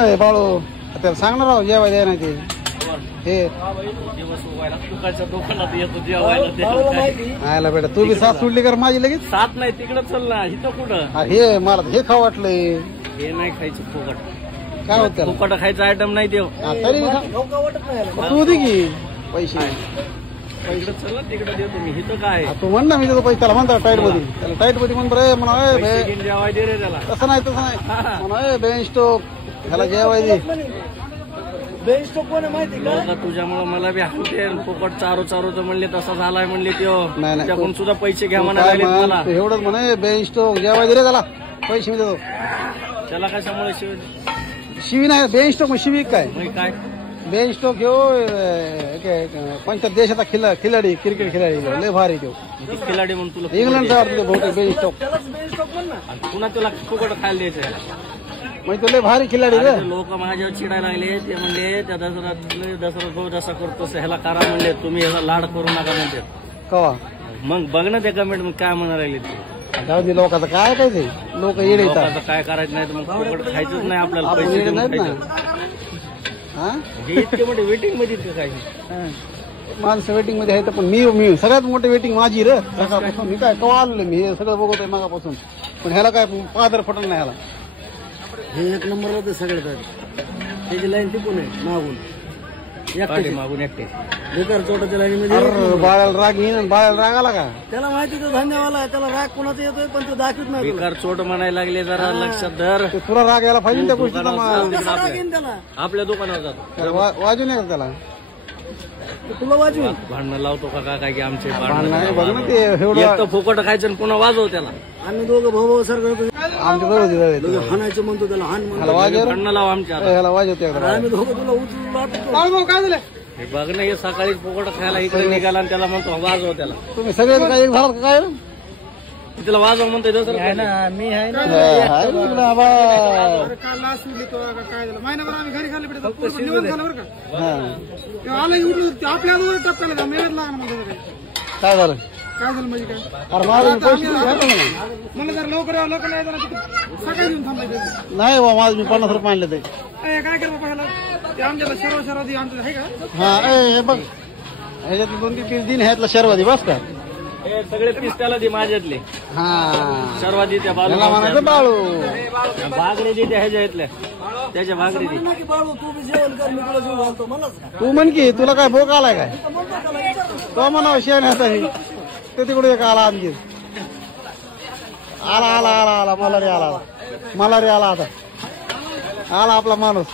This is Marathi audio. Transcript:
अरे बाळू त्याला सांगणार राव जेवाय द्या नाही ते हे आयला बेटा तू बी साथ सोडली कर माझी लगेच साथ नाही तिकडं चल ना इथं कुठं हे मला हे खाऊ वाटलंय हे नाही खायचं फुकट काय होत त्याला फुकट खायचं आयटम नाही देव तरी तू दे की पैसे इकडं चल ना तिकडं देतो मी इथं काय तू म्हण ना मी देतो पैसे त्याला म्हणता टाईट मध्ये त्याला टाईट मध्ये म्हण बरं म्हणा जेवाय दे रे त्याला तसं नाही म्हणा बेंच स्टोक ह्याला जेवाय दे तुझ्यामुळे मला बी हाकते फुकट चारू चारू तर म्हणले तसा झालाय म्हणले त्याकडून सुद्धा पैसे घ्या म्हणाले मला एवढंच म्हणे बेंच स्टोक जेवाय दे रे त्याला पैसे मी देतो त्याला कशामुळे शिवी नाही बेंच स्टोक शिवी काय काय बेंच स्टोक घेऊ पंचायत देशाचा खिलाडी क्रिकेट खिलाडी लय भारी तो खिलाडी म्हणून तुला इंग्लंडचा बहुतेक बेंच स्टोक पुन्हा तुला फुकट खायला द्यायचं म्हणजे तो लय भारी खिलाडी रे लोक माझ्यावर चिडायला लागले ते म्हणले त्या दसरा भाऊ जसा करतो ह्याला करा म्हणले तुम्ही ह्याला लाड करू नका म्हणते कवा मग बघ ना त्या कमेंट मग काय म्हणायला लागले ते जाऊ दे लोकांचं काय काय ते लोक येडे येतात काय करायचं नाही तर मग फुकट खायचंच नाही आपल्याला आपण पैसे येडे देऊन नाहीत खायचं. ना हे इतके मोठे वेटिंग मध्ये इतकं काय माणसं वेटिंग मध्ये आहे पण मी सगळ्यात मोठी वेटिंग माझी रे सकाळपासून मी काय कवा आलो मी हे सगळं बघतोय मागापासून पण ह्याला काय पादर फटल नाही ह्याला हे एक नंबर होते सगळ्यात त्याची लाईन टिकून आहे मागून एकटे मागून एकटे बेकार चोटाच्या लाईन मध्ये बाळाला राग येईन बाळाला राग आला का त्याला माहिती तो धंद्यावाला आहे त्याला राग कोणाचा येतोय पण तो दाखवत नाही बेकार चोट म्हणायला लागले जरा लक्षात धर तुला राग यायला पाहिजे त्या गोष्टीचा आपल्या दुकानावर जातो वाजू नये त्याला तुला वाजू भांडणं लावतो का काय की आमचे बघ ना ते एवढं फुकट खायचं आणि पुन्हा वाजव त्याला आम्ही दोघं भाऊ सारखं आमच्या बरोबर हाणायचं म्हणतो त्याला हाण भांडणं लाव आमच्या ह्याला वाजवते आम्ही दोघं तुला उचलून काय झालं हे बघ ना हे सकाळी फुकट खायला इकडे निघाला आणि त्याला म्हणतो वाजव त्याला तुम्ही सगळे काय एक झालं काय तिला वाजव म्हणतोय दुसरं ना मी आहे ना काय झालं काय झालं म्हणजे काय अरे माझं पैसे मला जर लवकर नाही जरा सकाळी येऊन थांबायचं नाही बा माझं मी 50 रुपये आणले ते काय कर बाबा ह्याला ते आमच्याला शर्वादी आमचं आहे का हा हे बघ ह्याच्यात 2-3 दिन ह्यातला शर्वादी बस का हे सगळे पीस त्याला दे माझ्यातले हा सर्वात त्या त्याला म्हणायचं बाळू भागरे देते ह्याच्या इथल्या त्याच्या भागरे दे तू म्हण की तुला काय भोग आलाय काय तो म्हणावं शेण ते तिकडे एक आला आणखी आला मला रे आला आता आला आपला माणूस